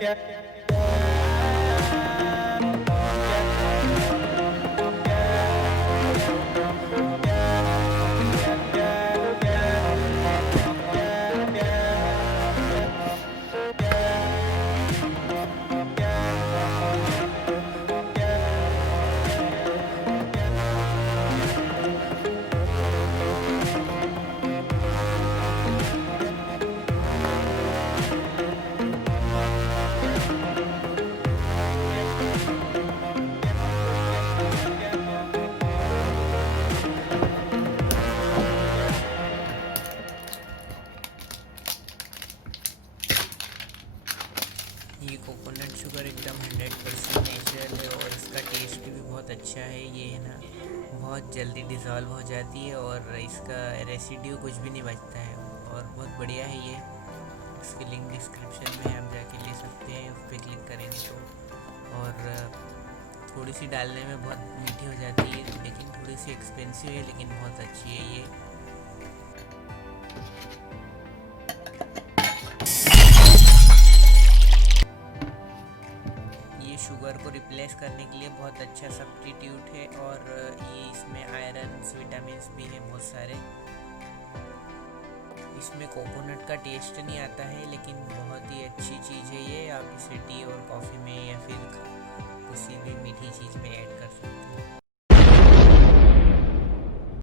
ये coconut sugar एकदम 100% natural है और इसका टेस्ट भी बहुत अच्छा है। ये है ना, बहुत जल्दी डिज़ोल्व हो जाती है और इसका रेसिड्यू कुछ भी नहीं बचता है और बहुत बढ़िया है ये। इसकी लिंक डिस्क्रिप्शन में आप जाके ले सकते हैं, उस पर क्लिक करेंगे तो। और थोड़ी सी डालने में बहुत मीठी हो जाती है, लेकिन थोड़ी सी एक्सपेंसिव है, लेकिन बहुत अच्छी है ये। ये शुगर को रिप्लेस करने के लिए बहुत अच्छा सब्स्टिट्यूट है और ये इसमें आयरन विटामिन भी हैं बहुत सारे। इसमें कोकोनट का टेस्ट नहीं आता है, लेकिन बहुत ही अच्छी चीज़ है ये। आप इसे टी और कॉफ़ी में या फिर किसी भी मीठी चीज़ में ऐड कर सकते हैं।